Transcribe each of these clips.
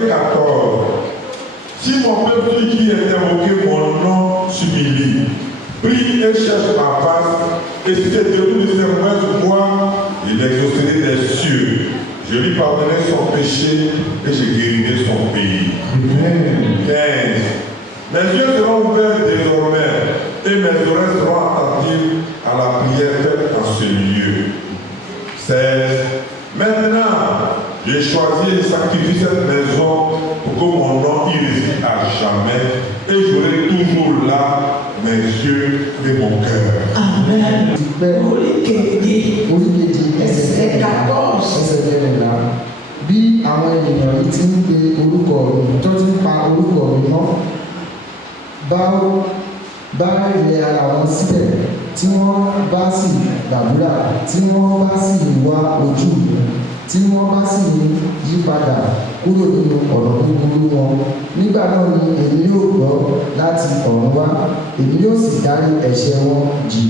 verset 14. Si mon peuple qui est invoqué mon nom s'humilie, prie et cherche ma face, et si tes détours de ses mauvaises voies, il exaucerait des cieux. Je lui pardonnerai son péché et je guérirai son pays. 15. Mes yeux seront ouverts désormais et mes oreilles seront attentives à la prière faite en ce lieu. 16. Maintenant, j'ai choisi et sanctifié cette maison pour que mon nom y réside à jamais et j'aurai toujours là mes yeux et mon cœur. Amen. Ẹsẹ̀ 14. Bí àwọn ènìyàn yìí ti ń pe orúkọ mi tó ti ń pa orúkọ mi mọ́ bá ilẹ̀ ara wọn sílẹ̀ tí wọ́n bá sì gbàdúrà tí wọ́n bá sì wá ojú mi tí wọ́n bá sì yí padà kúrò nínú ọ̀nà búburú wọn nígbà náà ni èmi yóò gbọ́ láti ọ̀run wá èmi yóò sì dárí ẹ̀ṣẹ̀ wọn jì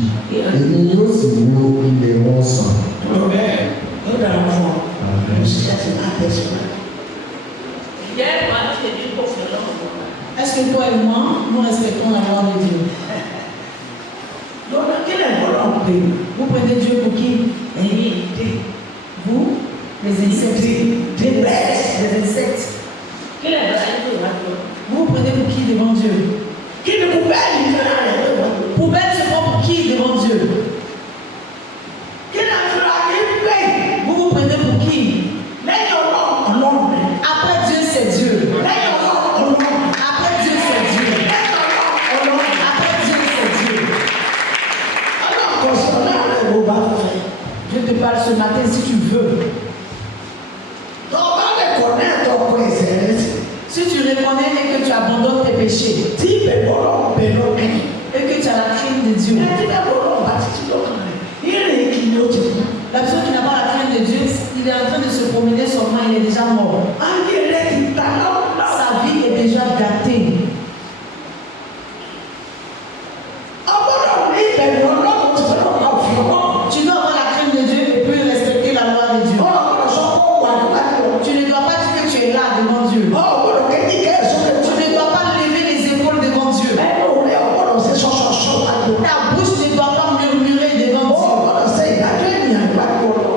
èmi yóò sì wo ilẹ̀ wọn sàn. Yóò dára fún ọ. Mo ṣiṣẹ́ ti máa tẹ̀síwájú. Ìyá ẹ̀ máa ń ṣe ní kò fẹ́ lọ́wọ́. Est-ce que toi et moi, nous respectons la loi de Dieu? Donc, quel est votre empire? Vous prenez Dieu pour qui? Vous, les insectes, les bêtes, les insectes. Quel est votre Vous prenez pour qui devant Dieu? Qui ne poubelle, il fait rien. Poubelle se prend pour qui devant Dieu? Vous vous prenez pour qui? Après Dieu, c'est Dieu. Après Dieu, c'est Dieu. Après Dieu, c'est Dieu. Je te parle ce matin si tu veux. Si tu reconnais et que tu abandonnes tes péchés, et que tu as la crainte de Dieu, la personne qui n'a pas la crainte de Dieu, il est en train de se promener seulement, il est déjà mort. Sa vie est déjà gâtée. Tu dois avoir la crainte de Dieu et puis respecter la loi de Dieu. Tu ne dois pas dire que tu es là devant Dieu. Tu ne dois pas lever les épaules devant Dieu. Ta bouche ne doit pas murmurer devant Dieu.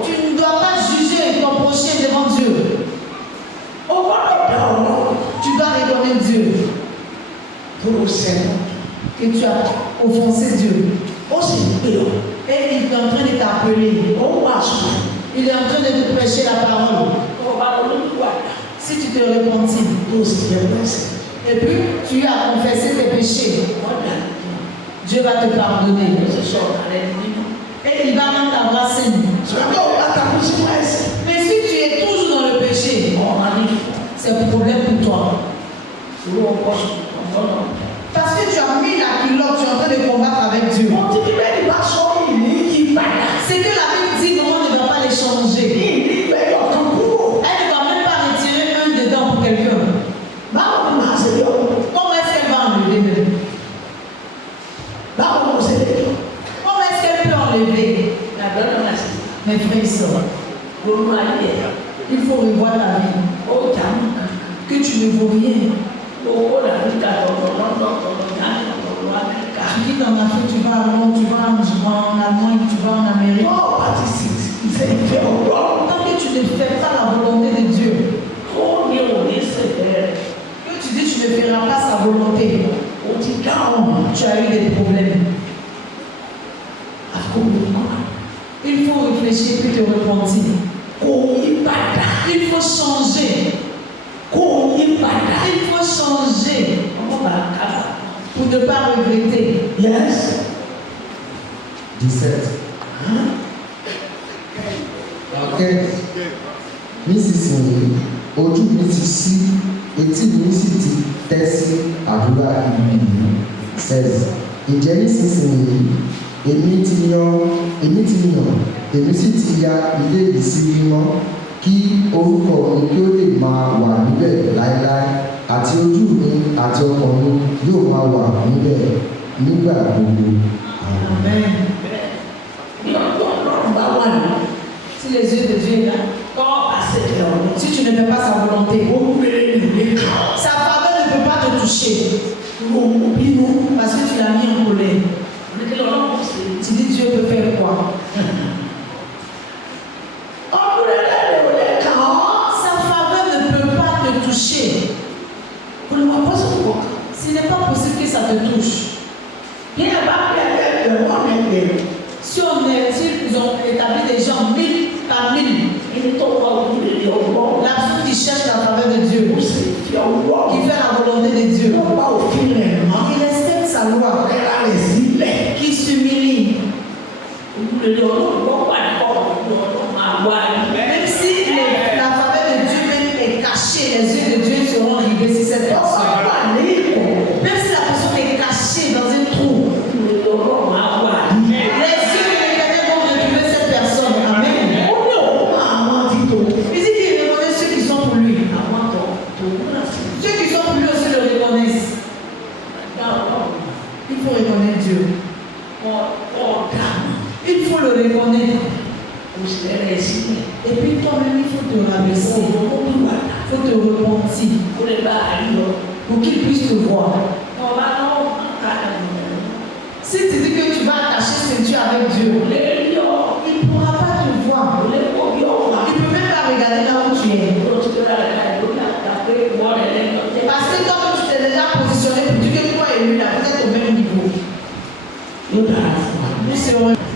Tu ne dois pas juger ton prochain devant Dieu. Tu dois reconnaître Dieu. Que tu as offensé Dieu. Et il est en train de t'appeler. Il est en train de te prêcher la parole. Si tu te repentis, et puis tu as confessé tes péchés, Dieu va te pardonner. Et il va même t'embrasser. Mais si tu es toujours dans le péché, c'est un problème pour toi. Parce que tu as mis la culotte, tu es en train de combattre avec Dieu. C'est que la Bible dit non, on ne va pas les changer. Elle ne va même pas retirer un dedans pour quelqu'un. Comment est-ce qu'elle va enlever même? Comment est-ce qu'elle peut enlever? Mes frères et sœurs, il faut revoir ta vie. Que tu ne vaux rien. Tu dis qu'en Afrique, tu vas à Londres, tu vas en Allemagne, tu vas en Amérique. Tant que tu ne fais pas la volonté de Dieu, que tu dis que tu ne feras pas sa volonté, tu as eu des problèmes. Il faut réfléchir puis te repentir. Il faut changer. Il faut changer pour ne pas regretter. Yes. 17. Ok. Nísinsìnyí, ojú mi ti ṣí, etí mi sì ti tẹ́ sí àdúrà ibi yìí. 16. Ǹjẹ́ nísinsìnyí, èmi ti yàn, èmi sì ti ya ilé yìí sí mímọ́, kí orúkọ mi kí ó lè máa wà níbẹ̀ láéláé, àti ojú mi àti ọkàn mi yóò máa wà níbẹ̀ nígbà gbogbo. Amen. Si les yeux de Dieu là, si tu ne fais pas sa volonté, arriver sur cette personne. Même si la personne est cachée dans un trou, les yeux de l'Éternel vont retrouver cette personne. Amen. Il dit qu'il reconnaît ceux qui sont pour lui. Ceux qui sont pour lui aussi le reconnaissent. Il faut reconnaître Dieu. Il faut le reconnaître. Et puis toi-même, il faut te rabaisser. Il faut te repentir pour qu'il puisse te voir. Si tu dis que tu vas attacher ceinture avec Dieu, il ne pourra pas te voir. Il ne peut même pas regarder là où tu es. Parce que toi, tu t'es déjà positionné pour dire que toi et lui, là, vous êtes au même niveau.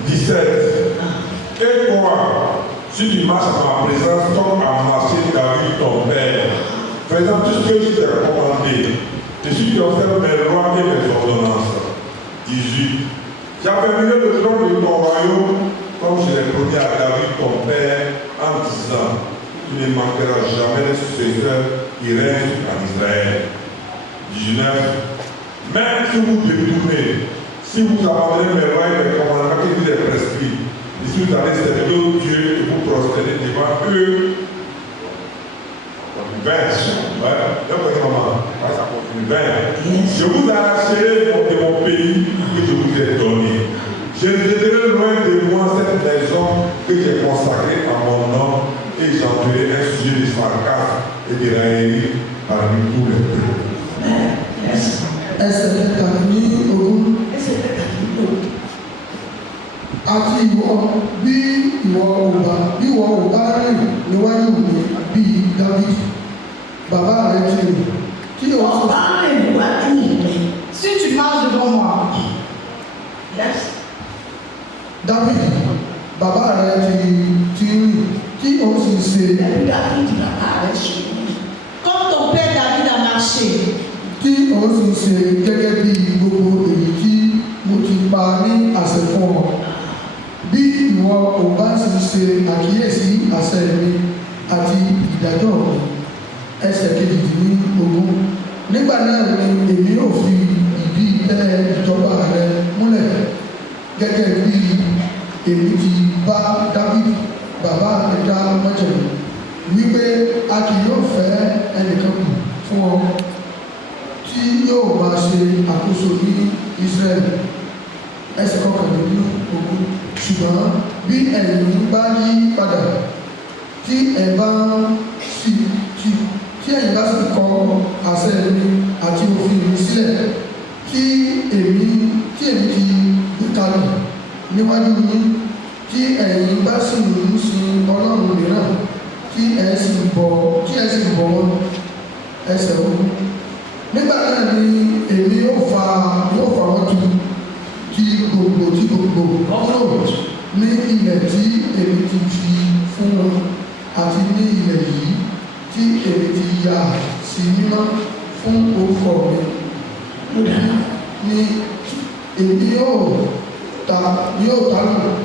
17. Et quoi, si tu marches à ma présence comme a marché David ton père, faisant tout ce que je t'ai recommandé, et si tu observes mes lois et mes ordonnances. 18. J'affirmerai le trône de ton royaume comme je l'ai promis à David ton père en disant, tu ne manqueras jamais de successeurs qui règnent en Israël. 19. Même si vous détournez, si vous abandonnez mes lois et mes commandements que je vous ai prescrits, et si vous allez servir d'autres dieux et vous prospérer devant eux, 20. Je vous arracherai de mon pays que je vous ai donné. Je jeterai loin de moi cette maison que j'ai consacrée à mon nom et j'en ferai un sujet de sarcasme et de raillerie parmi tous les peuples. Àti ìwọ bí ìwọ ò bá rìn níwájú mi bí David bàbá rẹ ti rìn tí o Si tu marches devant moi, David bàbá rẹ ti rìn tí o sì ṣe comme ton père David a marché, tí o sì ṣe gẹ́gẹ́ bí gbogbo èyí tí mo ti pa ní àṣẹ fún ọ. Bí ìwọ ò bá sì ṣe àkíyèsí àṣẹ mi àti ìdájọ́ mi. Ẹsẹ̀ 18. Nígbà náà ni èmi yóò fi ìdí ìjọba rẹ múlẹ̀ gẹ́gẹ́ bí èmi ti bá Dábìdì bàbá rẹ dá májẹ̀mú wípé a kì yóò fẹ́ ẹnìkan kù fún ọ tí yóò máa ṣe àkóso ní Ísírẹ́lì. Ẹsẹ̀ 19. Ṣùgbọ́n bí ẹ̀yin bá yí padà tí ẹ̀yin bá sì kọ àṣẹ mi àti òfin mi sílẹ̀ tí èmi ti ìkàlẹ̀ níwájú yín tí ẹ̀yin bá sì ń sin ọlọ́run mìíràn tí ẹ sì bọ̀ wọ́n. Ẹsẹ̀ 20. Nígbà náà ni èmi yóò fà wọ́n tu tí gbogbo kúrò ní ilẹ̀ tí èmi ti fi fún wọn àti ní ilẹ̀ yìí tí èmi ti yà sí mímọ́ fún orúkọ mi ni èmi yóò ta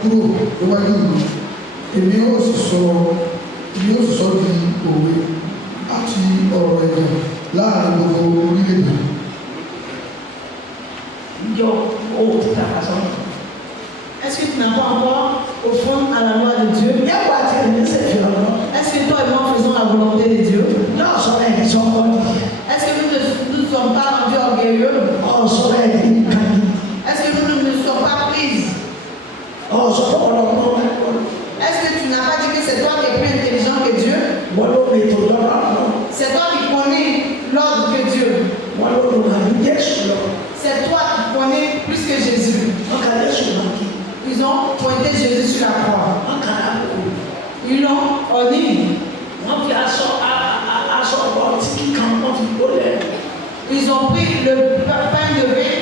kúrò níwájú mi. Èmi yóò sì sọ di òwe àti ọ̀rọ̀ ẹ̀yàn láàrin gbogbo orílẹ̀-èdè. est-ce que tu n'as pas encore offrande à la loi de Dieu? Est-ce que toi et moi faisons la volonté de Dieu? Est-ce que nous ne sommes pas rendus orgueilleux? Est-ce que nous ne sommes pas prises? Est-ce que tu n'as pas dit que c'est toi qui es plus intelligent que Dieu? C'est toi qui connais l'ordre que Dieu. C'est toi qui connais plus que Jésus. Ils ont pointé Jésus sur la croix. Ils l'ont orné. Ils ont pris le pain de vin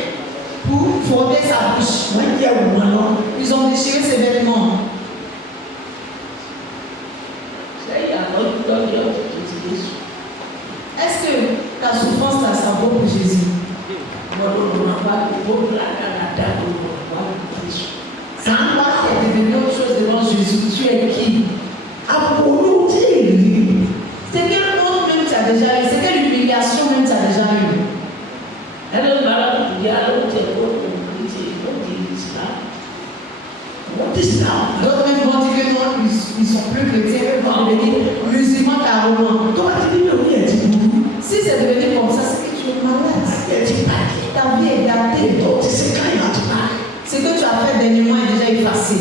pour frotter sa bouche. Ils ont déchiré ses vêtements. Est-ce que ta souffrance t'a savon pour Jésus? Ça n'a pas devenu autre chose devant Jésus. Tu es qui? C'est quelle honte même tu as déjà eu? C'est quelle humiliation même ils sont plus chrétiens, ils vont devenir musulmans carrément. Si c'est devenu comme ça, c'est que tu es malade. Ta vie est gâtée. Ce que tu as fait dernièrement est déjà effacé.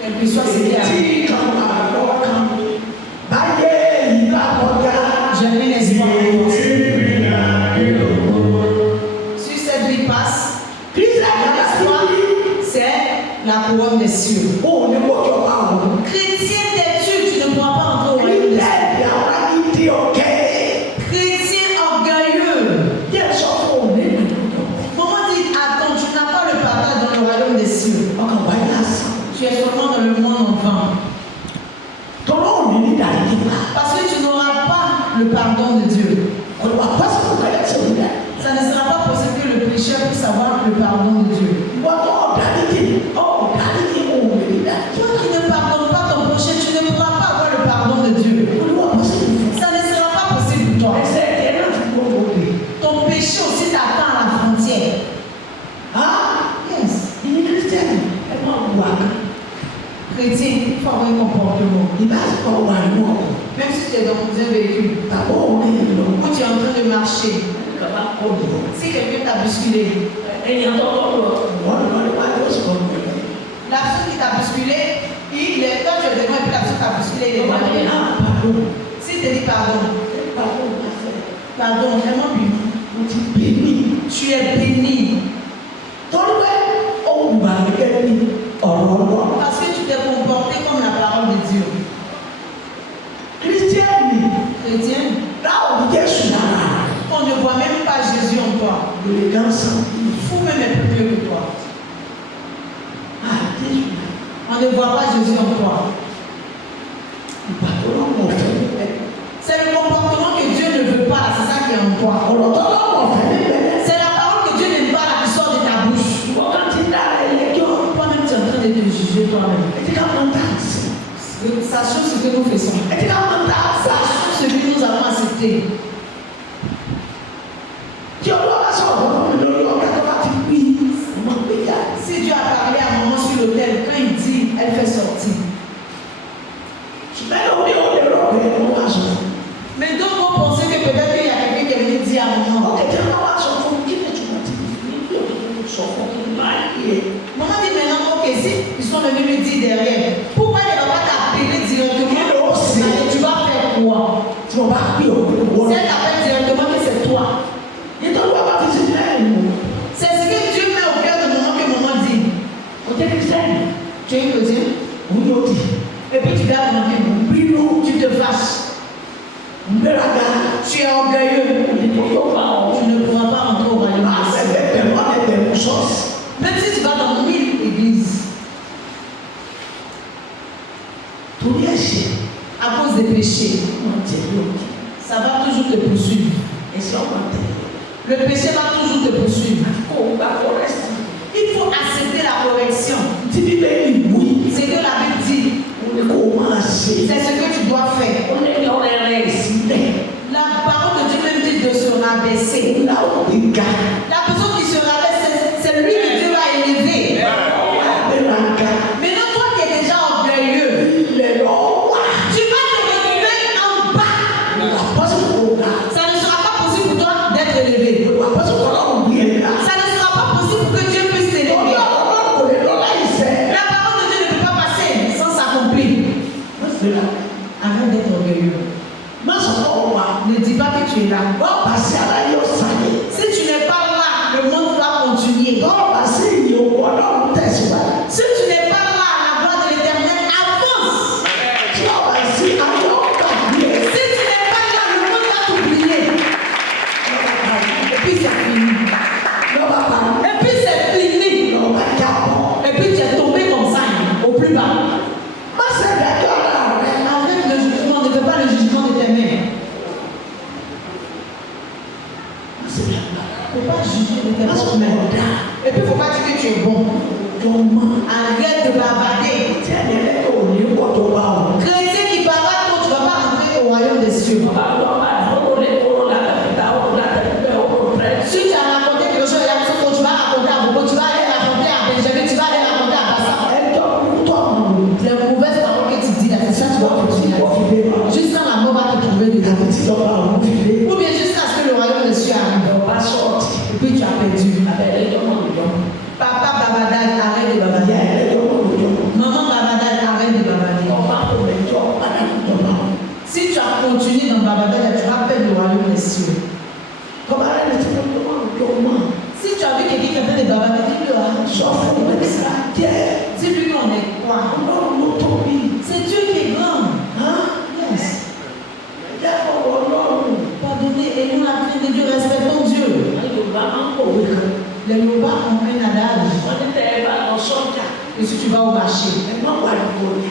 Quel que soit ce qui arrive. J'ai un espoir. Si cette vie passe, l'espoir, c'est la couronne des cieux. Chrétien têtu, tu ne pourras pas entrer au royaume des cieux. Chrétien orgueilleux. Comment dire, attends, tu n'as pas le partage dans le royaume des cieux. Tu es seulement dans le monde en vain. Parce que tu n'auras pas le pardon de Dieu. Ça ne sera pas possible que le pécheur puisse avoir le pardon de Dieu. Toi qui ne pardonnes pas ton prochain, tu ne pourras pas avoir le pardon de Dieu. Ça ne sera pas possible pour toi. Ton péché aussi t'attend à la frontière. Yes. Chrétien, il faut avoir un comportement. Même si tu es dans un véhicule, où tu es en train de marcher, si quelqu'un t'a bousculé, la personne qui t'a bousculé, quand tu es devant et puis la personne t'a bousculé, il est devant. Si tu dis pardon, vraiment béni. Tu es béni. Parce que tu t'es comporté comme la parole de Dieu. Chrétien, on ne voit même pas Jésus en toi. Fou même est plus vieux que toi. On ne voit pas Jésus en toi. C'est le comportement que Dieu ne veut pas, c'est ça qui est en toi. C'est la parole que Dieu n'aime pas qui sort de ta bouche. Toi-même, tu es en train de te juger toi-même. Sachons ce que nous faisons. Sachons ce que nous avons accepté. Si Dieu a parlé à un moment sur l'autel, quand il dit, elle fait sortir. Mais donc, vous pensez que peut-être qu'il y a quelqu'un qui est venu dire à un moment. Maman dit maintenant, ok, si ils sont venus lui dire derrière, pourquoi il ne va pas t'appeler directement? Tu vas faire quoi? Si elle t'appelle directement que c'est toi. C'est ce que Dieu met au cœur de maman que maman dit. Tu es une chrétienne? Et puis tu gardes mon Dieu. Tu te fâches. Tu es orgueilleux. Tu ne pourras pas rentrer au royaume. Même si tu vas dans 1000 églises. À cause des péchés. Ça va toujours te poursuivre. Le péché va toujours te poursuivre. Il faut accepter la correction. C'est que la Bible dit. C'est ce que tu dois faire. La parole de Dieu même dit de se rabaisser. La personne qui se rabaisse, c'est lui que Dieu va élever. Maintenant, toi qui es déjà orgueilleux, tu vas te retrouver en bas. Ça ne sera pas possible pour toi d'être élevé. Ça ne sera pas possible pour que Dieu puisse t'élever. La parole de Dieu ne peut pas passer sans s'accomplir. Arrête d'être orgueilleux. Ne dis pas que tu es là. Si tu n'es pas là, le monde va continuer. Si tu n'es pas là, la voix de l'Éternel avance. Si tu n'es pas là, le monde va t'oublier. Et puis c'est fini. Et puis c'est fini. Et puis tu es tombé comme ça, au plus bas. Arrête le jugement, ne fais pas le jugement de tes mains. Il ne faut pas juger de tes propres mains. Et puis il ne faut pas dire que tu es bon. Arrête de bavarder. Chrétien qui bavarde, tu ne vas pas rentrer au royaume des cieux. Si tu as raconté quelque chose, il y a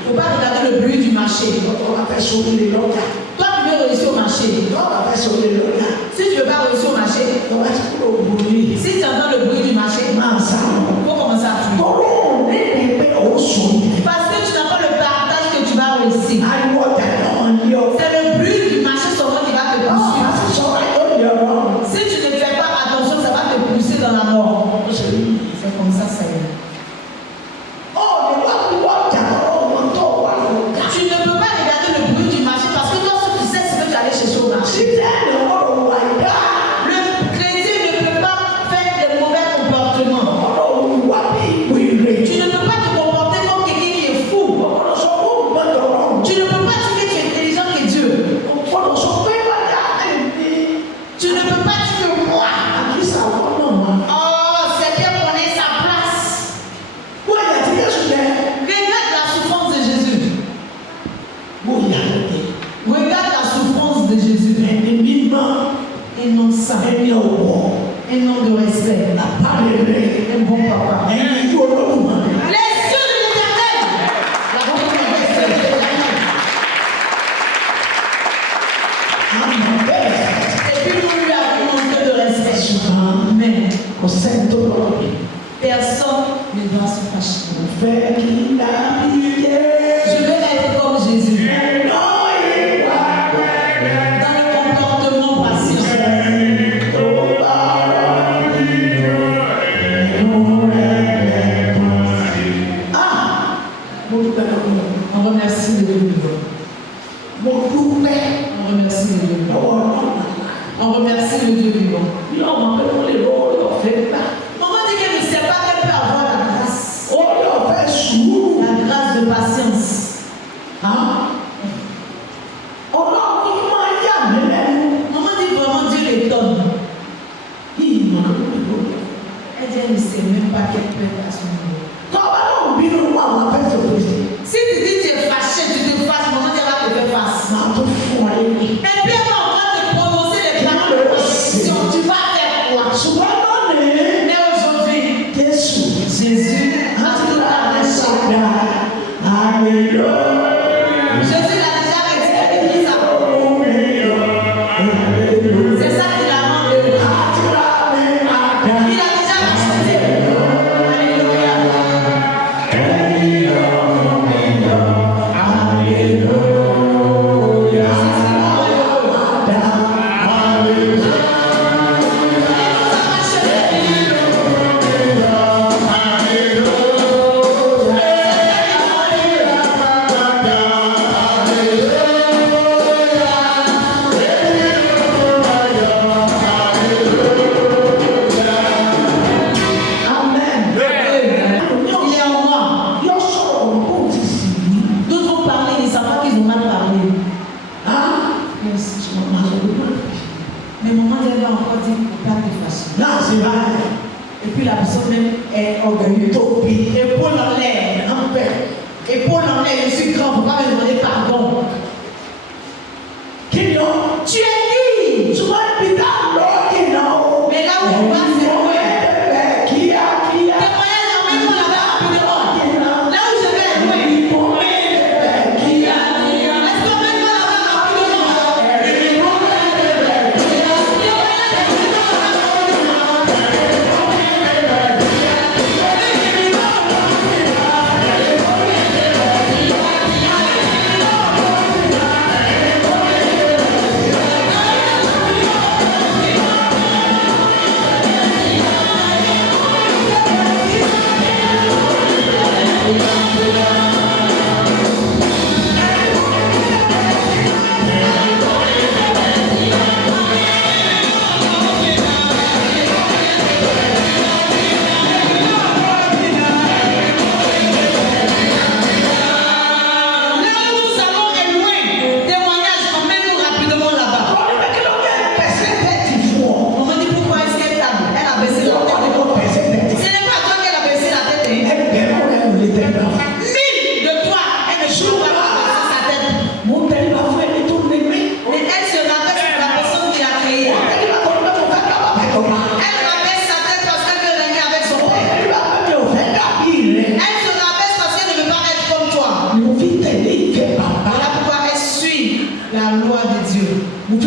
faut pas regarder le bruit du marché. Toi, tu veux réussir au marché. Si tu ne veux pas réussir au marché, si tu entends le bruit du marché, il faut commencer à fuir. Parce que tu n'as pas le partage que tu vas réussir. C'est le bruit du marché seulement qui va te poursuivre. Si tu ne fais pas attention, ça va te pousser dans la mort. C'est comme ça, ça y est. Tu ne peux pas regarder le bruit du marché parce que toi, tu sais ce que tu allais chercher au marché. Le chrétien ne peut pas faire de mauvais comportements. Tu ne peux pas te comporter comme quelqu'un qui est fou. Tu ne peux pas dire que tu es intelligent que Dieu. Tu ne peux pas dire que moi. Oh, c'est bien qu'on ait sa place. Regarde la souffrance de Jésus. Regarde la souffrance de Jésus. Un homme saint. Un homme de respect. Un bon papa. Les yeux de l'Éternel. La bonté de respect. Et puis nous lui avons montré de respect. Amen. Personne ne doit se fâcher. Je veux être comme Jésus. Dans le comportement patient. On remercie le Dieu. On remercie le Dieu. On remercie le Dieu vivant. Maman dit qu'elle ne sait pas qu'elle peut avoir la grâce. La grâce de patience. Maman dit vraiment Dieu l'étonne. Elle dit elle ne sait même pas qu'elle peut être à son niveau. Si tu dis tu es fâché, tu te fâches, maman dit elle va te faire face. Et puis elle va encore te prononcer les paroles de position. Tu vas faire quoi? Mais aujourd'hui, Jésus a tout arraché. Jésus l'a déjà rédigé ça. C'est ça qui l'a rendu heureux. Il a déjà racheté. Alléluia. Il est en moi. D'autres vont parler, ils ne savent pas qu'ils ont mal parlé. Yes, je m'en parle. Mais maman, elle va encore dire qu'il ne faut pas te fâcher. Et puis la personne même est orgueilleuse. Épaule en l'air, en paix. Épaule en l'air, je suis grand, il ne faut pas me demander pardon. Tu es qui? Mais là où on va, c'est loin. Tes moyens emmènent-moi là-bas rapidement. Là où je vais être loin. Est-ce qu'on mène-moi là-bas rapidement?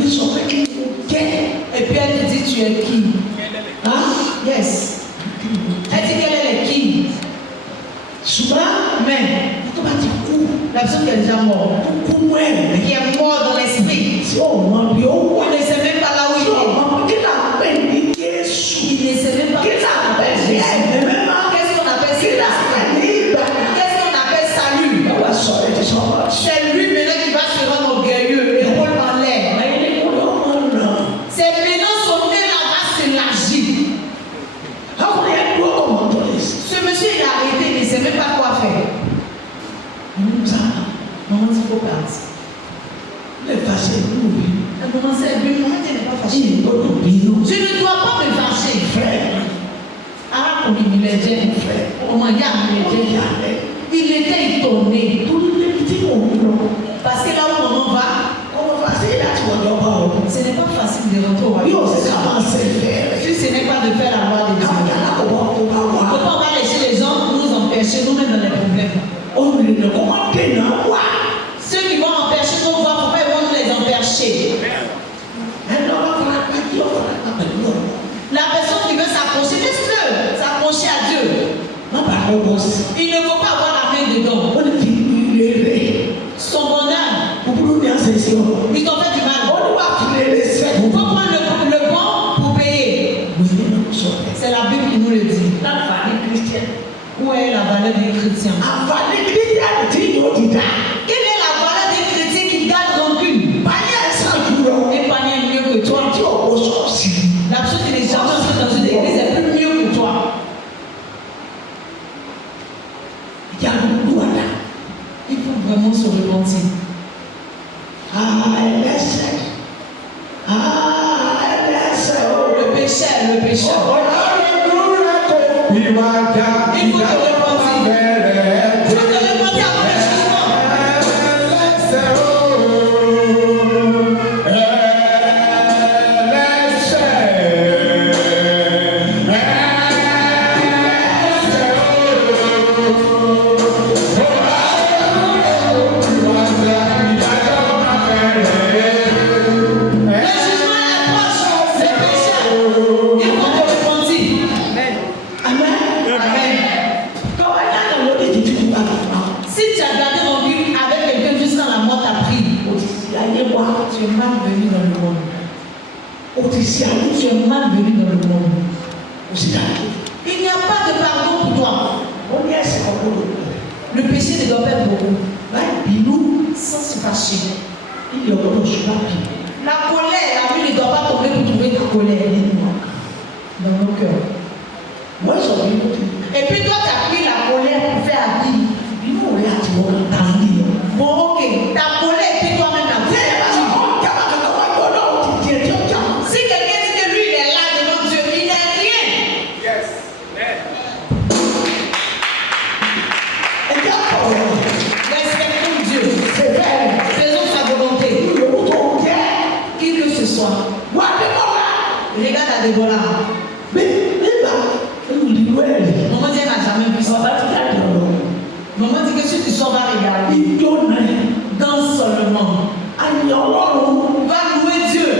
fais sortir qui et puis elle te dit tu es qui? Hein? Yes. Elle dit qu'elle est qui? Souvent, mais la personne qui est déjà morte, qui est mort dans l'esprit, il ne sait même pas là où il est. Il ne sait même pas qu'est-ce qu'on appelle cela. Qu'est-ce qu'on appelle salut? C'est lui maintenant qui va se rendre orgueilleux, épaule en l'air. C'est maintenant son nez là va s'élargir. Ce monsieur il a arrêté, il ne sait même pas quoi faire. Maman, il faut partir. Mais fâché, oui. Maman, c'est lui, maman, tu n'es pas fâché. Je ne dois pas me fâcher, frère. Ah, il est déjà frère. Il était étonné. Parce que là où maman va, ce n'est pas facile de rentrer au royaume. Si ce n'est pas de faire la loi de Dieu. Pourquoi on va laisser les gens nous empêcher, nous-mêmes dans les problèmes? Ceux qui vont empêcher nos voix, pourquoi ils vont nous les empêcher? La personne qui veut s'approcher, laisse-le s'approcher à Dieu. Il ne faut pas avoir la main dedans. Son bonheur, ils t'ont fait du mal. Il faut prendre le bon pour payer. C'est la Bible qui nous le dit. La valeur chrétienne. Où est la valeur des chrétiens? Quelle est la valeur des chrétiens qui gardent rancune? Et pas mieux que toi. La personne qui est jamais entrée dans une église est plus mieux que toi. Il faut vraiment se repentir. Le pécheur. Il faut te repentir. Tu es malvenu dans le monde. Tu es malvenu dans le monde. Il n'y a pas de pardon pour toi. Le péché ne doit pas être beaucoup. Sans se fâcher. La colère, la pluie ne doit pas tomber pour trouver ta colère dans nos cœurs. Et puis toi, tu as pris la colère pour faire habiller. Bon, ok. Ta colère, et puis toi-même, la colère. Si quelqu'un dit que lui, il est là devant Dieu, il n'est rien. Respectons Dieu. Faisons sa volonté. Qui que ce soit. Regarde à Déborah. Maman dit, elle n'a jamais vu ça. Maman dit que si tu sors, va regarder. Danse seulement. Va louer Dieu.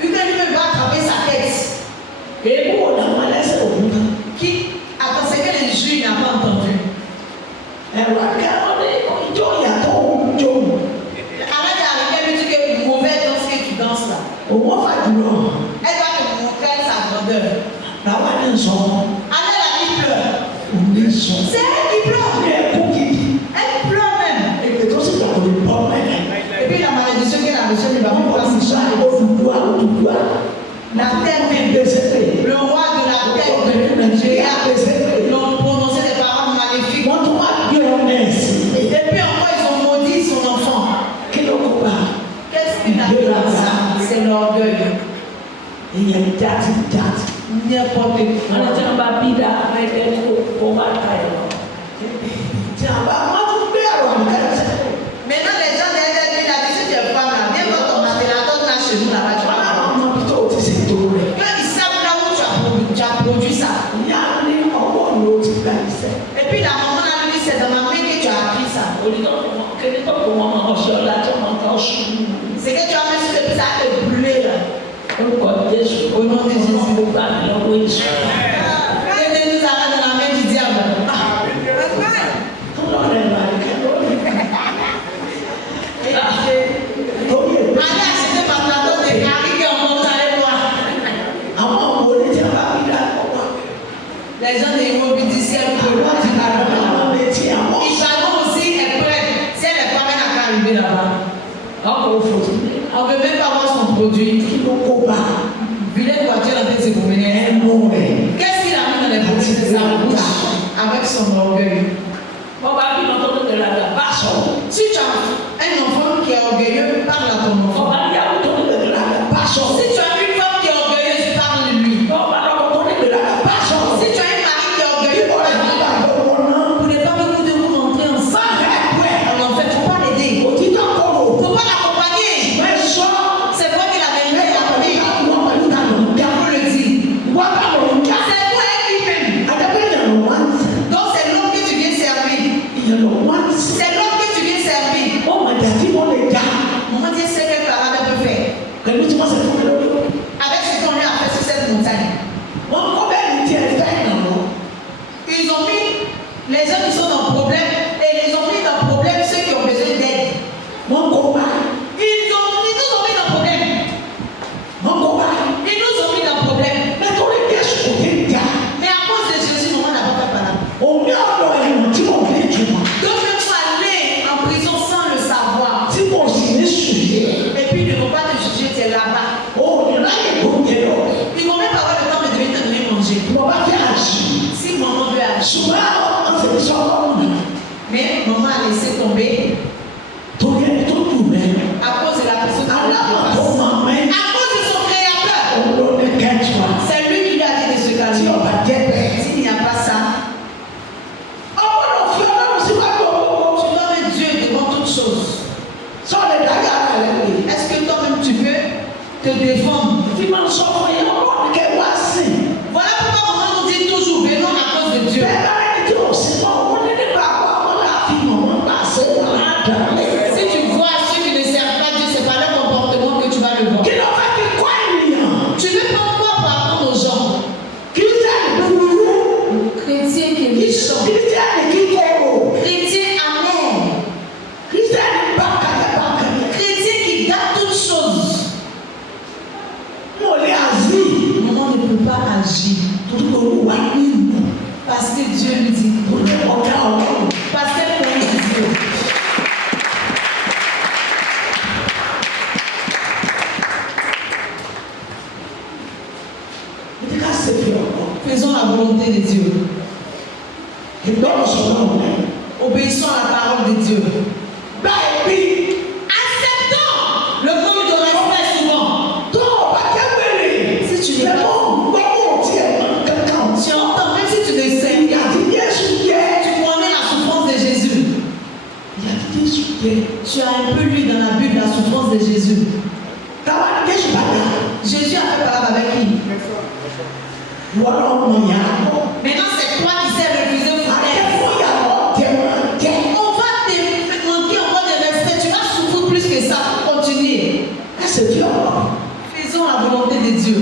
Lui-même va attraper sa tête. Qui? Attends, c'est quel injure il n'a pas entendu? Elle va lui dire que mauvais danse que tu danses là. Elle va te montrer sa grandeur. Allez là, il pleure. C'est elle qui pleure. Elle pleure même. Et puis la malédiction qu'elle a reçue, il va vous passer ça. La terre même. Le roi de la terre de l'ont prononcé des paroles maléfiques. Et puis encore, ils ont maudit son enfant. Qu'est-ce qu'il a fait là? C'est l'orgueil. N'importe quoi. Maintenant, les gens derrière lui, la visite des femmes là, viens voir ton ordinateur là chez nous là-bas. Quand ils savent là où tu as produit ça. Et puis la maman a dit, c'est dans ma main que tu as appris ça. C'est que tu as mis sur le plat de brûler là. Au nom de Jésus. Que Dieu nous arrête dans la main du diable. Allez acheter ma plateau de carré qui est en montant avec moi. Les gens de l'immobilisation pour moi, ils savent aussi est prête. Si elle n'est pas même à arriver là-bas, on ne veut même pas voir son produit. Vilaine voiture dans tête, c'est pour mener. Qu'est-ce qu'il a mis dans les produits de sa bouche avec son orgueil? Si tu as un enfant qui est orgueilleux, parle à ton enfant. Si tu as une femme qui est orgueilleuse, parle de lui. Si tu as un mari qui est orgueilleux, vous n'êtes pas beaucoup de vous montrer ensemble. Alors en fait, il ne faut pas l'aider. Il ne faut pas l'accompagner. C'est vrai que la vérité est appelée. Diable le dit. C'est toi lui-même. Donc c'est l'homme que tu viens servir. C'est l'homme que tu viens servir. Maman Dieu sait quel parade elle peut faire. Avec ce qu'on lui a fait sur cette montagne. Ils ont mis les gens qui sont dans le problème et ils ont mis dans le problème ceux qui ont besoin d'aide. Ils nous ont mis dans le problème. Ils nous ont mis dans le problème. Mais à cause de Jésus, maman n'a pas fait parade. Donc même pour aller en prison sans le savoir. Et puis ils ne vont pas te juger, tu es là-bas. Ils ne vont même pas avoir le temps de venir te donner manger. Si maman veut agir. Mais maman a laissé tomber à cause de la personne. À cause de son créateur. C'est lui qui lui a dit de se calmer. S'il n'y a pas ça, tu dois mettre Dieu devant toutes choses. Est-ce que toi-même tu peux te défendre? Voilà pourquoi maman nous dit toujours venons à cause de Dieu. Si tu vois ceux qui ne servent pas Dieu, c'est pas leur comportement que tu vas le voir. Tu veux prendre quoi par rapport aux gens? Chrétien qui est méchant. Chrétien amer. Chrétien qui garde toutes choses. Maman ne peut pas agir. Parce que Dieu lui dit. Parce qu'elle connaît Dieu. Faisons la volonté de Dieu. Obéissons à la parole de Dieu. Acceptons le manque de respect souvent. Si tu n'es pas, tu entends, même si tu ne sais, tu connais la souffrance de Jésus. Tu as un peu lu dans la Bible la souffrance de Jésus. Jésus a fait parole avec qui? Maintenant, c'est toi qui sais refuser frère. On va te manquer encore de respect. Tu vas souffrir plus que ça pour continuer. Faisons la volonté de Dieu.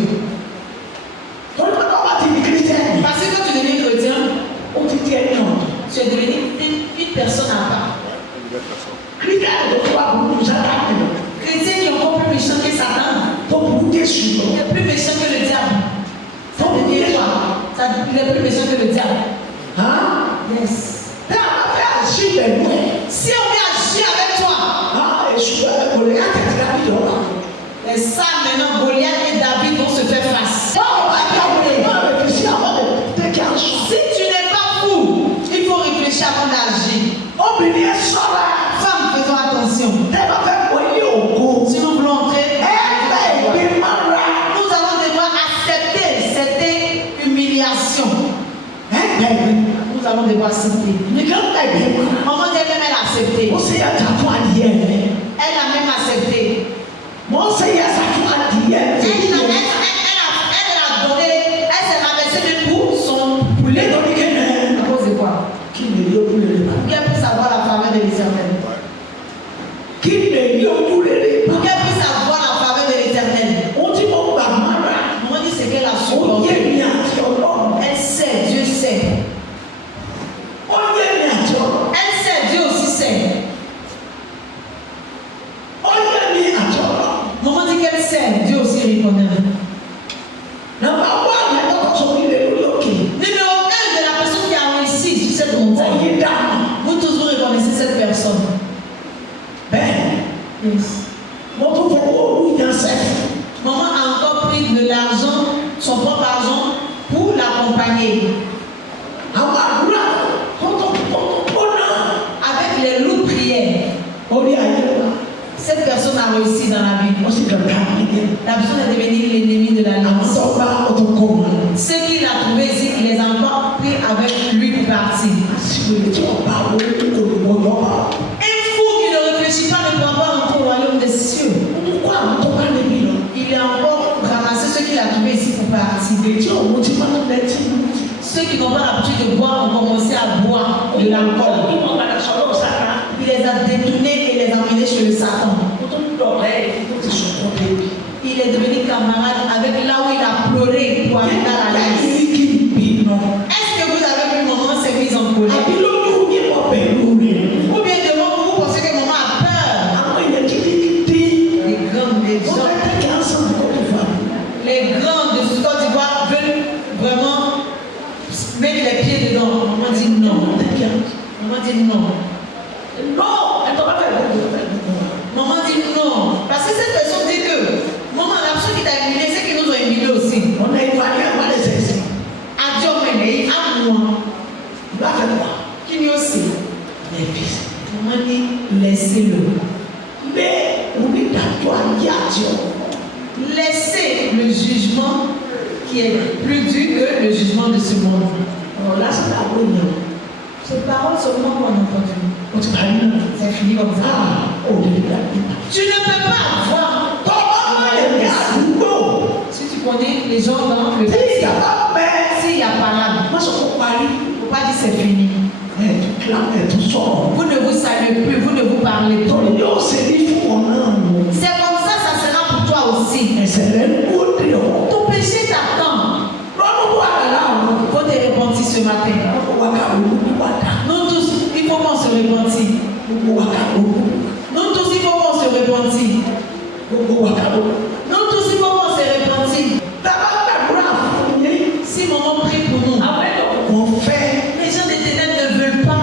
Parce que quand tu deviens chrétien, tu es devenu une personne à part. Chrétien qui est encore plus méchant que Satan. Il est plus méchant que le diable. Ça devient quoi? Il est plus méchant que le diable. Yes. Si on vient agir avec toi, et ça maintenant, Goliath et David vont se faire face. Si tu n'es pas fou, il faut réfléchir avant d'agir. Femme, faisons attention. Si nous voulons entrer, nous allons devoir accepter cette humiliation. Nous allons devoir accepter. Maman elle-même, elle a accepté. Elle a même accepté. Elle a donné, elle s'est rabaissée même pour son poulet. À cause de quoi? Bien pour savoir la faveur de l'Éternel. qui ne réfléchit pas ne pourra pas rentrer au royaume des cieux. Il a encore ramassé ceux qu'il a trouvés ici pour partir. Ceux qui n'ont pas l'habitude de boire ont commencé à boire de l'alcool. Il les a détournés et les a emmenés chez le Satan. Il est devenu camarade avec là où il a pleuré pour aller dans la liste. Est-ce que vous avez vu maman s'est mise en colère? Ou bien devant vous pensez que maman a peur? Les grands de Côte d'Ivoire veulent vraiment mettre les pieds dedans. Maman dit non. Maman dit non. Maman dit non. Parce que cette personne dit que maman, la personne qui t'a humilié, c'est qu'ils nous ont humilié aussi. Adieu, mais à moi. Qui nous aussi. Maman dit laissez-le. Laissez le jugement qui est plus dur que le jugement de ce monde. Ces paroles seulement qu'on a entendues. C'est fini comme ça. Tu ne peux pas avoir. Si tu connais les gens dans le pays, s'il y a parade, il ne faut pas dire c'est fini. Vous ne vous saluez plus, vous ne vous parlez plus. C'est comme ça, ça sera pour toi aussi. Ton péché t'attend. Il faut te repentir ce matin. Nous tous, il faut qu'on se repentir. Nous tous, il faut qu'on se repentir. Nous tous, il faut qu'on se repentir. Si maman prie pour nous, les gens des ténèbres ne veulent pas.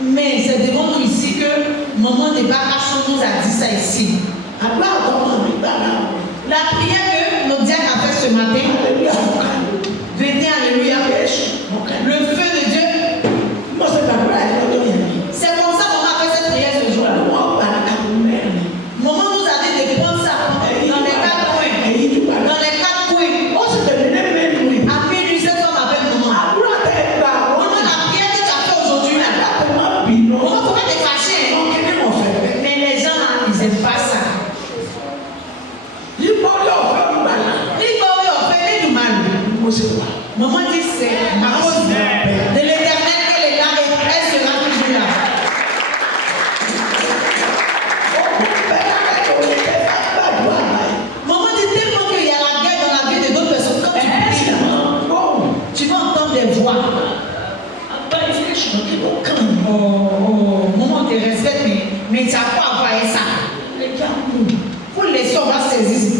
Mais c'est devant nous ici que maman n'est pas cachée, nous a dit ça ici. La prière que notre diacre a fait ce matin, venez, alléluia, le feu de Dieu. C'est comme ça qu'on a fait cette prière ce jour-là. Maman nous a dit de prendre ça dans les 4 coins. Dans les 4 coins. À minuit, cette femme appelle maman. Maman, la prière que tu as fait aujourd'hui là. Maman, pourquoi t'es fâchée? Mais les gens là, ils n'aiment pas ça. Maman dit c'est à cause de l'Éternel qu'elle est là et elle sera toujours là. Maman dit tellement qu'il y a la guerre dans la vie de d'autres personnes. Quand tu pries, tu vas entendre des voix. Maman te respecte, mais tu n'as pas envoyé ça. Pour les laisser, on va saisir.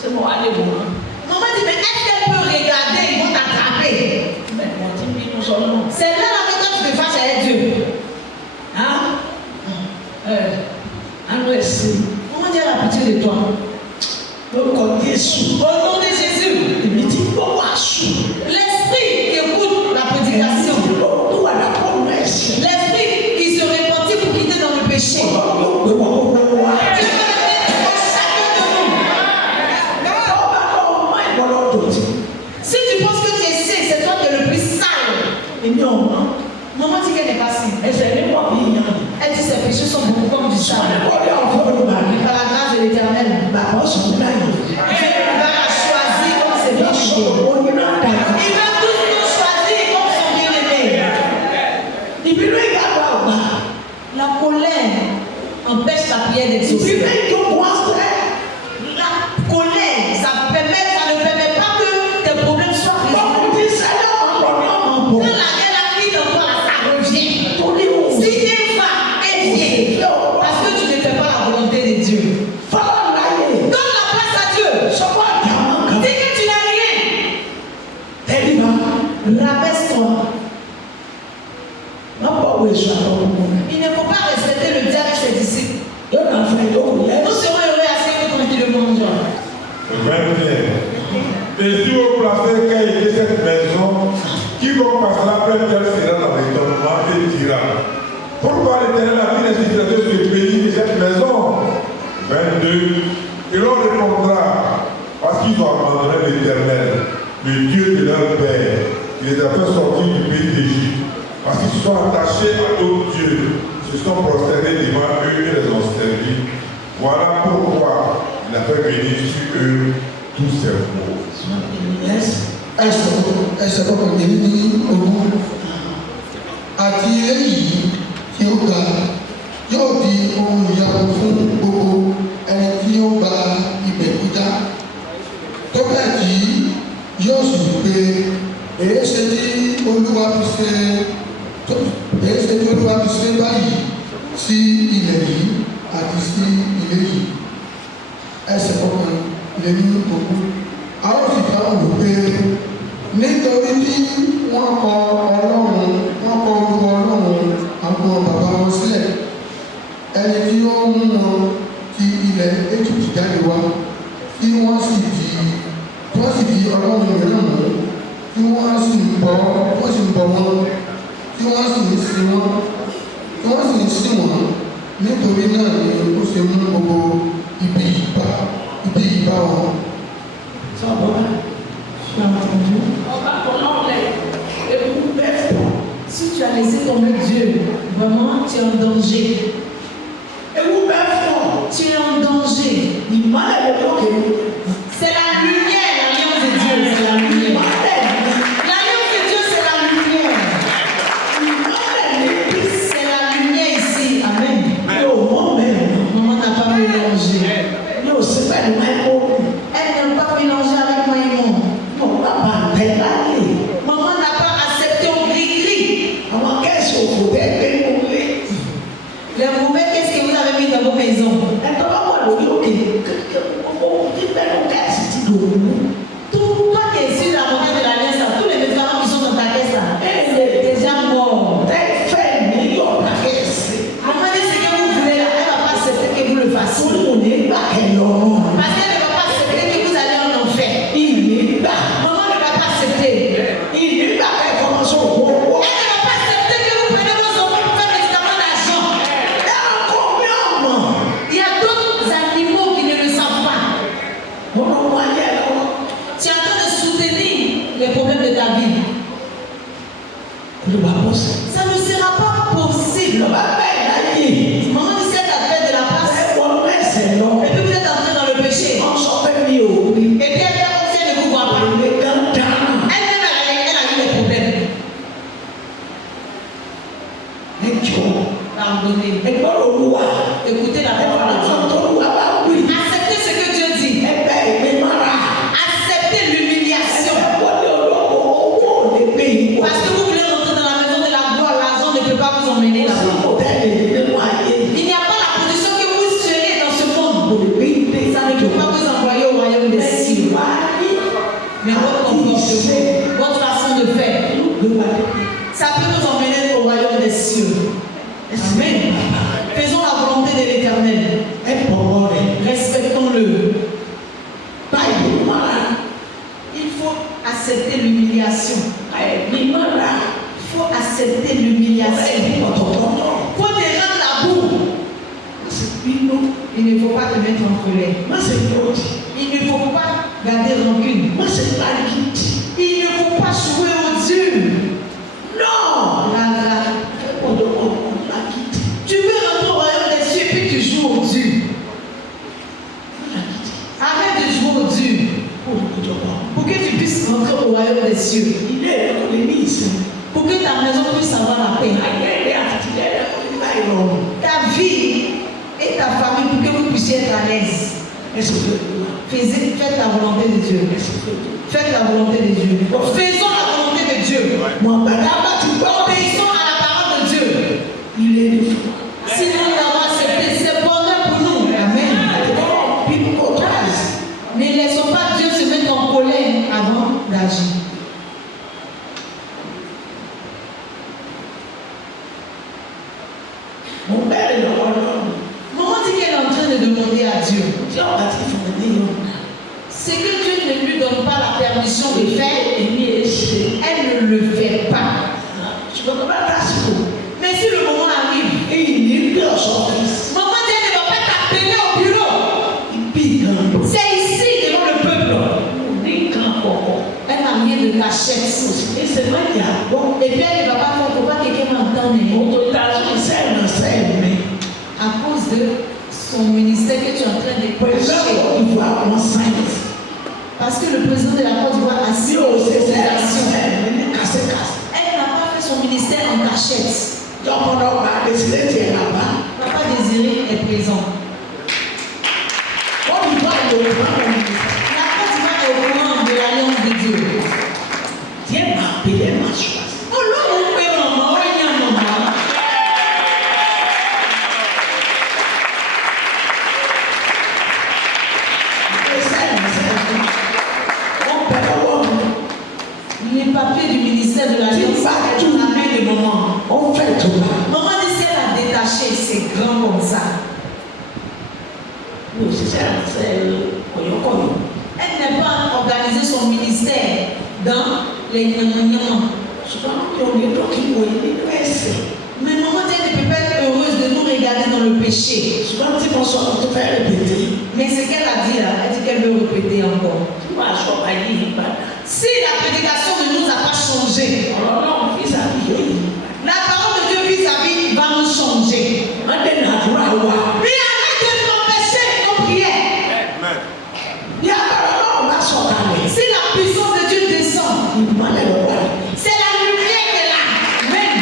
C'est moi, allez voir. Maman dit, mais est-ce qu'elle peut regarder? Ils vont t'attraper. C'est là que tu te fâches avec Dieu. Maman dit, elle a pitié de toi. Au nom de Jésus. L'esprit qui écoute la prédication. L'esprit qui se repentit pour quitter dans le péché. Si tu penses que tu es sain, c'est toi qui es le plus sale. Maman dit qu'elle n'est pas saine. Elle dit ses péchés sont beaucoup comme du sable. Par la grâce de l'Éternel, Dieu va la choisir comme ses bien-aimés. Il va tous nous choisir comme son bien-aimé. La colère empêche la prière d'exaucer. La colère, ça ne permet pas que tes problèmes soient résolus. Quand la guerre quitte en toi, ça revient. Si Dieu va, elle vient. Parce que tu ne fais pas la volonté de Dieu. Donne la place à Dieu. Dis que tu n'as rien. Rabaisse-toi. Il ne faut pas respecter le diable et ses disciples. Nous serons heureux à ce que tranquillement Dieu. Et si vous placez quelqu'un cette maison, quiconque passera après elle sera dans l'étonnement et dira: pourquoi l'Éternel a mis la situation sur le pays de cette maison? 22. Et l'on répondra: parce qu'ils ont abandonné l'Éternel, le Dieu de leur père, il les a fait sortir du pays d'Égypte. Parce qu'ils se sont attachés à d'autres dieux, se sont prosternés devant eux et les ont servis. Voilà pourquoi il a fait venir sur eux tous ces maux. Ẹsẹ̀ kọkànlélẹ́ ní ogún àti eléyìí tí ó ga yóò di ohun ìyanu fún gbogbo ẹni tí ó gba ibẹ̀ kọjá tó bẹ́ẹ̀ tí yóò sì pé èyí ṣe tí Olúwa fi ṣe báyìí sí ilẹ̀ yìí àti sí ilé yìí. Ẹsẹ̀ kọkànlélẹ́ ní ogún a ó sì dáhùn wípé nítorí tí wọ́n kọ Ọlọ́run àwọn bàbá wọn sílẹ̀ ẹni tí ó mú wọn ti ilẹ̀ Egypt jáde wá tí wọ́n sì di Ọlọ́run mìíràn mú tí wọ́n sì ń bọ wọn tí wọ́n sì ń sìn wọ́n nítorí náà ni ó ṣe mú gbogbo ibi ìbá wọn. Si tu as laissé tomber Dieu, vraiment tu es en danger. Tu es en danger. C'est la lumière, l'alliance de Dieu, c'est la lumière. L'alliance de Dieu, c'est la lumière. C'est la lumière ici. Amen. Maman n'a pas mélangé. Elle n'a pas mélangé avec moi et moi. Maman n'a pas accepté au gris-gris. Les mauvais, qu'est-ce que vous avez mis dans vos maisons? Tout toi qui es sur la montagne de l'alliance, tous les médicaments qui sont dans ta caisse là, c'est déjà mort. Maman dit ce que vous voulez là, elle ne va pas accepter que vous le fassiez. Parce qu'elle ne va pas accepter que vous allez en enfer. Maman ne va pas accepter. Elle ne va pas accepter que vous prenez vos enfants pour faire des médicaments d'argent. Il y a d'autres animaux qui ne le savent pas. Tu es en train de soutenir les problèmes de ta vie. Ça ne sera pas possible. Maman dit c'est à faire de la passe. Et puis vous êtes entré dans le péché. Et puis elle fait comme si elle ne vous voit pas. Elle-même, elle a eu des problèmes. Pardonnez. Écoutez la parole de Dieu. Acceptez ce que Dieu dit. Acceptez l'humiliation. Parce que vous voulez rentrer dans la maison de la gloire, l'argent ne peut pas vous emmener là-bas. Il n'y a pas la position que vous serez dans ce monde. Ça ne peut pas vous envoyer au royaume des cieux. Mais votre comportement, votre façon de faire, ça peut nous emmener au royaume des cieux. Amen. Faisons la volonté de l'Éternel. Respectons-le. Il faut accepter l'humiliation. Il faut accepter l'humiliation. Il faut te rendre la boue. Il ne faut pas te mettre en colère. Il ne faut pas garder rancune. Il ne faut pas jouer au Dieu. Non. Tu veux rentrer au royaume des cieux et puis tu joues au Dieu. Arrête de jouer au Dieu. Pour que tu puisses rentrer au royaume des cieux. Pour que ta maison puisse avoir la paix. Ta vie et ta famille pour que vous puissiez être à l'aise. Faites la volonté de Dieu. Faites la volonté de Dieu. Faisons la volonté de Dieu. Obéissons à la parole de Dieu. Si nous l'avons accepté, c'est bonheur pour nous. Amen. Ne laissons pas Dieu se mettre en colère avant d'agir. Maman dit qu'elle est en train de demander à Dieu. Ce que Dieu ne lui donne pas la permission de faire, elle ne le fait pas. Mais si le moment arrive, maman dit elle ne va pas t'appeler au bureau. C'est ici devant le peuple. Elle n'a rien de cachette. gbàgbọ́. Et puis elle ne va pas faire pour pas que quelqu'un m'entende. Autorisation iṣẹ́ ìrànṣẹ́ mi. À cause de son ministère que tu es en train de Président prêcher. Côte d'Ivoire wọ́n sáyẹ̀nsì. Parce que le président de la Côte d'Ivoire a Bí signé o ṣe ṣe l'autorisation. ìrànṣẹ́ mi ní kàṣẹ́kàṣẹ́. Elle n'a pas fait son ministère en cachette. Lọ́pọ̀lọpọ̀ àdéṣilétì ẹ̀ làbá. Papa Désiré est présent. Wọ́n ti bá ìlò ìbámu mi. La Côte d'Ivoire est au courant de l'alliance de Dieu. Díẹ̀ máa pèlè máa ṣùgbọ́n. Olóhùn pé màmá ó yàn màmá. Les papiers du ministère de l'alliance sont dans la main de maman. Maman dit si elle a détaché, c'est grand comme ça. Elle n'a pas organisé son ministère dans les gnagnagnagnans. Mais maman dit elle ne peut pas être heureuse de nous regarder dans le péché. Mais ce qu'elle a dit là, elle dit qu'elle veut répéter encore. Si la prédication ne nous a pas changé, la parole de Dieu vis-à-vis va nous changer. Mais arrête de m'empêcher nos prières. Si la puissance de Dieu descend, c'est la lumière qui est là. Même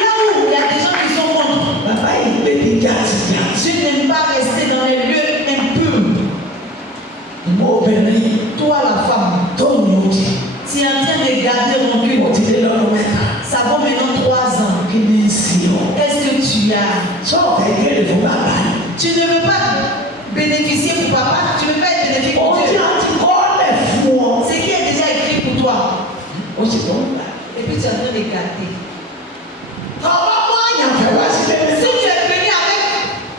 là où il y a des gens qui sont contre, je n'aime pas rester dans les lieux impurs. Toi la femme, tu es en train de garder rancune. Ça vaut maintenant 3 ans. Qu'est-ce que tu as? Tu ne veux pas bénéficier pour papa, tu ne veux pas être bénéfique pour Dieu. Ce qui est déjà écrit pour toi. Et puis tu es en train de gâter. Si tu es venu avec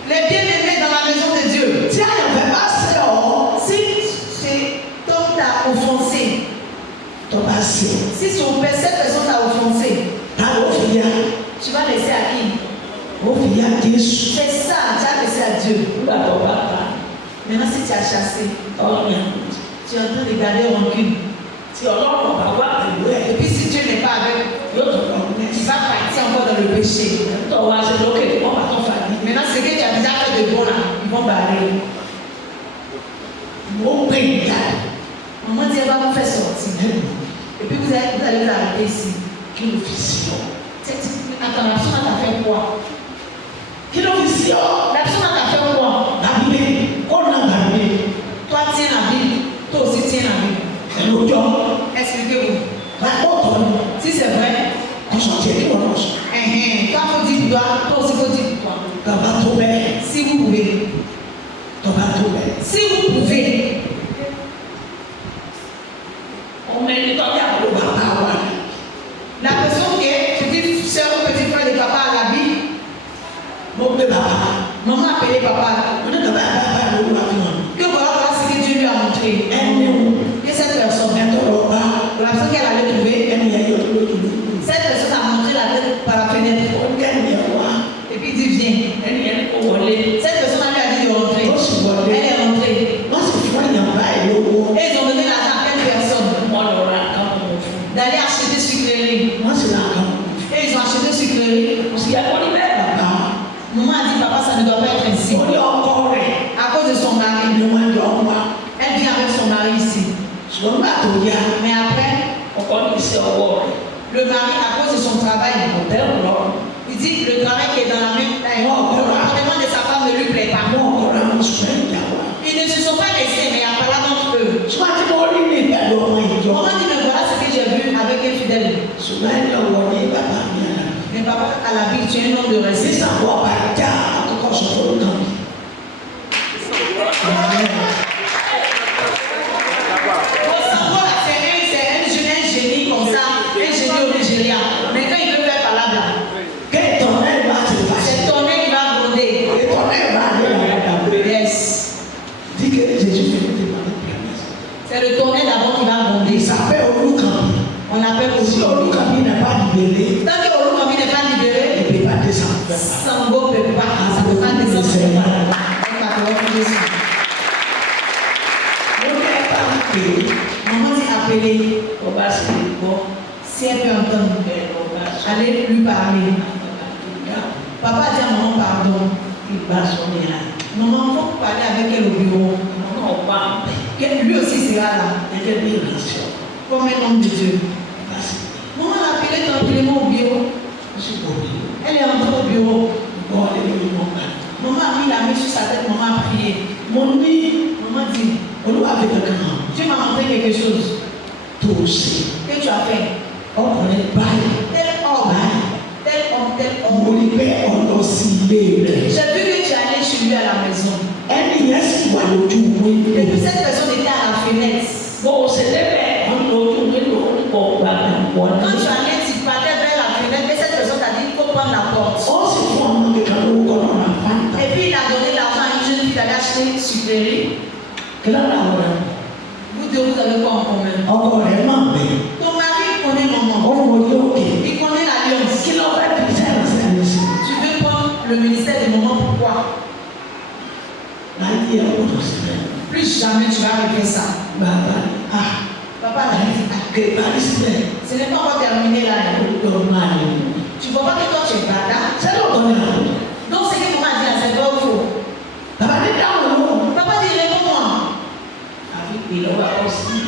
les bien-aimés dans la maison de Dieu, si ton t'a offensé, si cette personne t'a offensé, tu vas laisser à qui? C'est ça, tu as laissé à Dieu. Maintenant, si tu as chassé, tu es en train de garder rancune. Et puis si Dieu n'est pas avec, tu vas partir encore dans le péché. Maintenant, ce que tu as déjà fait de bon là, ils vont barrer. Maman dit, elle va vous faire sortir. Et puis vous allez vous arrêter ici. Attends, la personne t'a fait quoi? La personne t'a fait quoi? Toi, tiens la Bible. Toi aussi, tiens la Bible. Expliquez-vous. Si c'est vrai, toi, faut dire pour toi. Toi aussi, faut dire pour toi. Si vous pouvez. Si vous pouvez. La personne qui est petite soeur ou petit frère de papa à la Bible, maman a appelé papa. Que voilà ce que Dieu lui a montré. Que cette personne, la personne qu'elle allait trouver, cette personne a montré la tête par la fenêtre. Et puis il dit viens. Cette personne lui a dit de rentrer. Elle est rentrée. Et ils ont donné l'argent à quelle personne d'aller acheter sucrerie. Et ils ont acheté sucrerie. Maman a dit papa ça ne doit pas être ainsi. À cause de son mari. Elle vient avec son mari ici. Mais après, le mari, à cause de son travail, il dit le travail qui est dans la même taille, le comportement de sa femme ne lui plaît pas. Ils ne se sont pas laissés, mais il y a pas là d'entre eux. Maman dit mais voilà ce que j'ai vu avec un fidèle. Mais papa, à la Bible, tu es un homme de respect. C'est un génie comme ça, un génie au Nigeria. Mais quand il veut faire palabre, c'est ton nez qui va gronder. Yes. C'est le tonnerre d'abord qui va gronder. On l'appelle aussi. Tant que Olukami n'est pas libéré, Sango ne peut pas. Ça ne peut pas descendre. l'appeler. On va se dire, bon, Si elle peut entendre, on va se allez lui parler. dire, Papa a dit à maman pardon. il va sonner là. Maman, il faut parler avec elle au bureau. On va, Lui aussi sera là, il y a des relations. comme un homme de Dieu. Parce que, Maman l'a appelé tranquillement au bureau. c'est bon. Elle est entrée au bureau. Bon, elle est venue, mon père. Maman a mis la main sur sa tête, maman a prié. Mon ami, Maman dit, on doit avec un grand. Dieu m'a montré quelque chose. Toi aussi. Que tu as fait. On connaît pas. Tel homme, tel homme, tel homme. Mon libère, on oscillé. J'ai vu que tu es allé chez lui à la maison. Elle y est si loin du Et oui. puis cette personne était à la fenêtre. Bon, c'était un autre oui, bon, Quand tu allais, tu partais vers la fenêtre, et cette personne t'a dit qu'il faut prendre la porte. on se forme que quand on a pas. Et puis il a donné l'argent à une jeune fille d'aller acheter supéré. Que là, Vous deux, vous avez quoi en commun? encore vraiment, mais Ton mari connaît maman. on va dire, ok. Il connaît l'alliance. Qu'il aurait pu faire ça ici. Tu veux prendre le ministère de maman, pourquoi? La vie est aussi belle. Plus jamais tu vas refaire ça. Ah, Papa l'a dit. que Paris c'est Ce n'est pas encore terminé là. normal. Tu vois pas que toi tu es bâtard? C'est l'ordonnance. Donc ce que maman a dit là, c'est vrai ou faux? Ça va être dans le Papa dit réponds-moi. avec les lois aussi.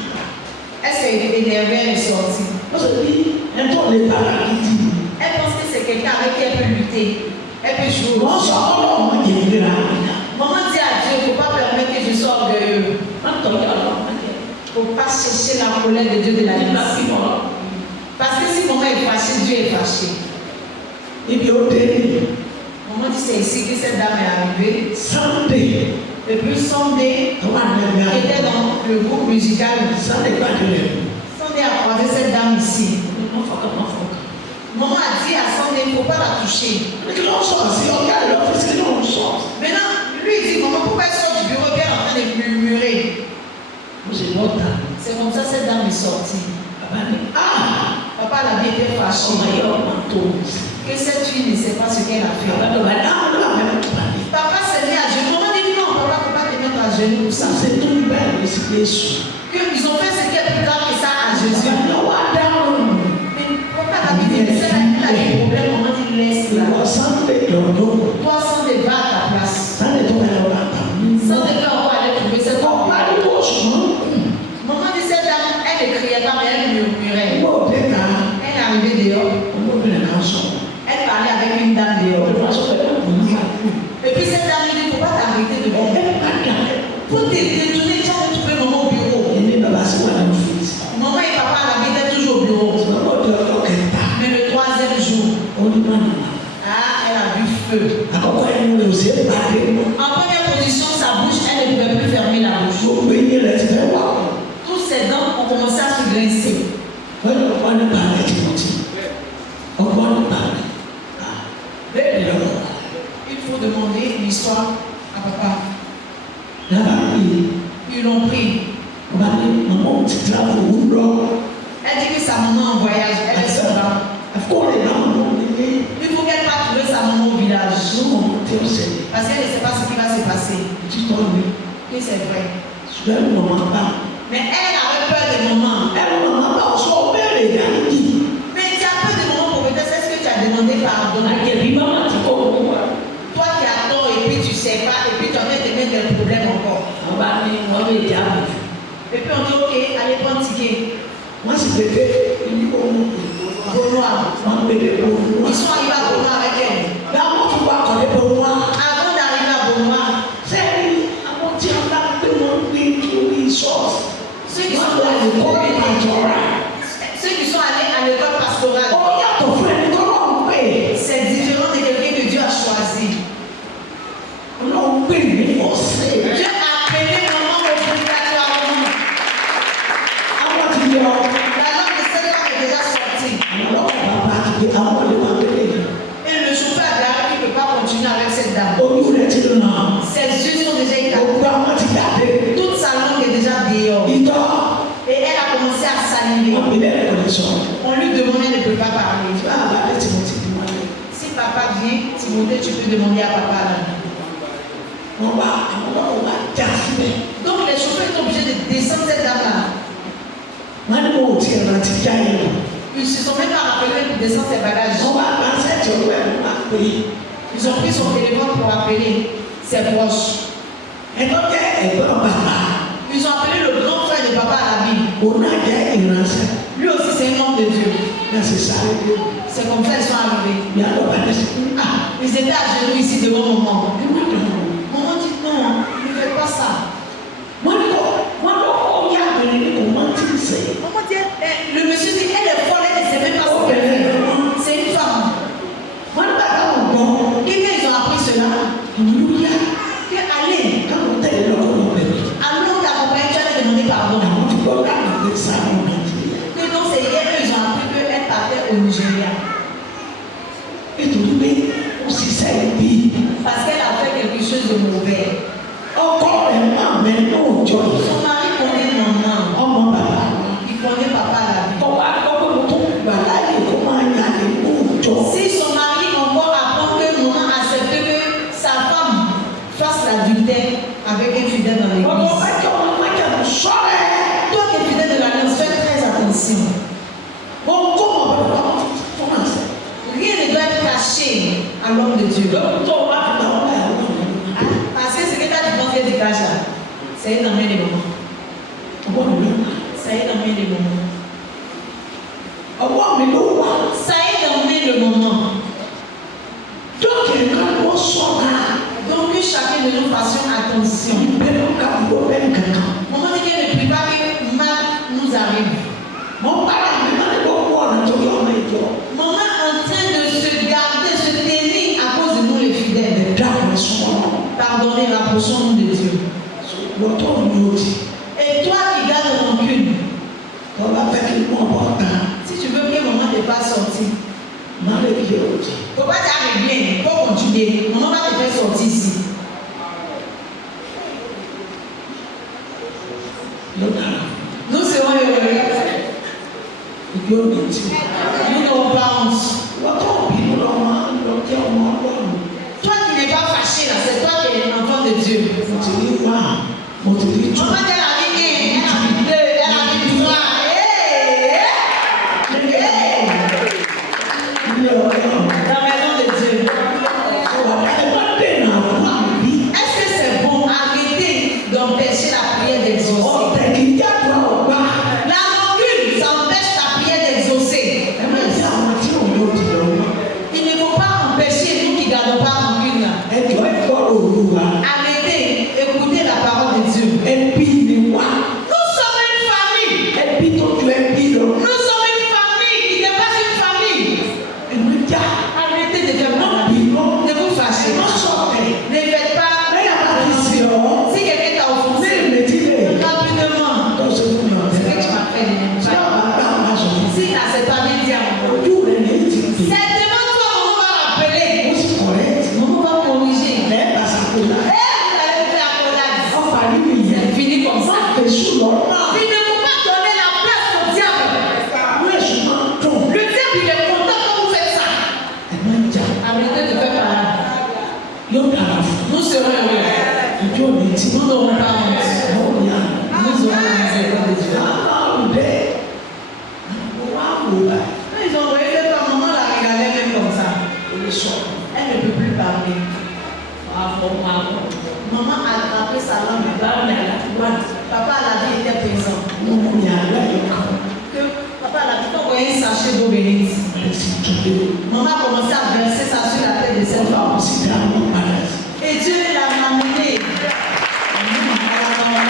Est-ce qu'elle est énervée, elle est sortie? Moi, je dis, un peu les parents qui disent, Elle pense que c'est quelqu'un avec qui elle peut lutter. Elle peut jouer. on sort, on dit, Maman dit à Dieu, il ne faut pas permettre que je sois orgueilleux. Il ne faut pas chercher la colère de Dieu de la vie. Parce que si maman est fâchée, Dieu est fâché. et puis au début, Maman dit c'est ici que cette dame est arrivée. santé, Le plus Sondé était dans le groupe musical. ça n'est pas de l'air. Sondé a croisé cette dame ici. Maman a dit à Sondé, il ne faut pas la toucher. Mais que l'on sort, si on regarde l'office, que l'on sort. Maintenant, lui il dit, maman, pourquoi elle sort du bureau et elle est en train de murmurer? C'est notre temps. C'est comme ça cette dame est sortie. Ah, Papa l'a bien été on fâché. va y avoir un tour. Que cette fille ne sait pas ce qu'elle a fait. On va même parler. Papa s'est mis à genoux. Maman dit non, papa ne peut pas te mettre à genoux pour ça. Ça, c'est tout belle, mais c'est Jésus. Qu'ils ont fait ce qui est plus grave que ça à Jésus. On va down. Mais papa a dit, mais c'est là qu'il a des problèmes. Maman dit, laisse Il là. va sentir le dos. Toi, sans des va à ta place. Ça n'est pas la Sans des va, on va aller trouver cette on femme. va aller au chemin. Maman dit, cette dame, elle ne criait pas, mais elle murmurait. Au départ, Elle est arrivée dehors. on va faire la chanson. Elle parlait avec une dame dehors. On va se faire un peu de Et puis cette dame dit, il ne faut pas t'arrêter de on faire. n'est pas carré. Pour te détourner, tu as retrouvé maman au bureau. Il n'est pas passé à la fille. Maman et papa habitaient toujours au bureau. Mais le troisième jour, elle a vu feu. En première position, sa bouche, elle ne pouvait plus fermer la bouche. Tous ses dents ont commencé à se grincer. Il faut demander l'histoire à papa. Ils l'ont pris. Elle dit que sa maman en voyage, elle est souvent. Il faut qu'elle parte trouver sa maman au village. Parce qu'elle ne sait pas ce qui va se passer. Oui, c'est vrai. Mais elle avait peur de maman. Mais tu as peur de maman pour peut-être, est-ce que tu as demandé pardon? Toi qui as tort et puis tu ne sais pas, et puis tu as envie de te mettre des problèmes encore. Et puis on dit, ok, allez prendre un ticket. Moi, c'était Beaunois. Ils sont arrivés à Beaunois avec elle. Avant d'arriver à Beaunois, ceux qui sont allés à l'école pastorale, c'est différent de quelqu'un que Dieu a choisi. Dieu a appelé maman obligatoirement. La langue de cette femme est déjà sortie. Et le chauffeur a dit qu'il ne peut pas continuer avec cette dame. Ses yeux sont déjà éclatés. Toute sa langue est déjà dehors. Et elle a commencé à saliver. On lui demandait, elle ne peut pas parler. Si papa vient, Timothée, tu peux demander à papa là. Donc les chauffeurs étaient obligés de descendre cette dame-là. Ils se sont même pas rappelés pour descendre ses bagages. Ils ont pris son téléphone pour appeler ses proches. Ils ont appelé le grand frère de papa à la Bible. Lui aussi, c'est un homme de Dieu. C'est comme ça qu'ils sont arrivés. Ils étaient à genoux ici devant maman. Maman dit non, ne faites pas ça. Maman dit, le monsieur dit, elle est folle, elle ne sait même pas ce qu'elle fait. C'est une femme. Quelqu'un, ils ont appris cela. Que allez, allons t'accompagner, tu allais demander pardon. Que donc c'est hier qu'ils ont appris qu'elle partait au Nigeria. Parce qu'elle a fait quelque chose de mauvais. Son mari connaît maman. Il connaît papa à la vie. Si son mari encore apprend que maman accepte que sa femme fasse l'adultère avec un fidèle dans l'église. Toi qui es fidèle de l'alliance, fais très attention. Rien ne doit être caché à l'homme de Dieu. Parce que ce que tu as dit dans ce décage là, ça y est dans mes moments. Ça y est dans mes moments. Ça y est dans mes moments. Donc que chacun de nous fassions attention. Maman dit qu'elle ne prie pas que mal nous arrive. Maman est en train de se garder, se tenir à cause de nous les fidèles. Pardonnez, rapprochons-nous de Dieu. Et toi qui gardes rancune, si tu veux que maman ne pas sortir, il ne faut pas t'arrêter bien, il faut continuer. Maman va te faire sortir ici. Nous serons heureux. Nous n'aurons pas honte. Toi qui n'es pas fâché là, c'est toi qui es l'enfant de Dieu. Maman, elle a dit 1, elle a dit 2, elle a dit 3. La maison de Dieu. Est-ce que c'est bon arrêter d'empêcher la prière d'exaucer? La rancune, ça empêche ta prière d'exaucer. Il ne faut pas empêcher nous qui ne gardons pas rancune là. Arrêtez, écoutez la parole de Dieu. Nous sommes une famille. Nous sommes une famille qui n'est pas une famille. Arrêtez de faire mal. Ne vous fâchez. Ne faites pas. Si quelqu'un t'a offensé, rapidement. C'est que tu m'as fait des si tu n'as pas bien dit à moi. Certainement, toi, maman va rappeler. Maman va corriger. Vous allez faire accolade. C'est fini comme ça. Il ne faut pas donner la place au diable. Le diable, il est content quand vous faites ça. Arrêtez de faire parade. Nous serons heureux. Nous n'aurons pas honte. Nous aurons la miséricorde de Dieu. Ils ont envoyé le temps, maman la regardait même comme ça. Elle ne peut plus parler. Maman a attrapé sa langue. Papa à la vie était présent. Que papa a la vie envoyé un sachet d'eau bénite. Maman a commencé à verser ça sur la tête de cette femme. Et Dieu l'a ramené à la maman.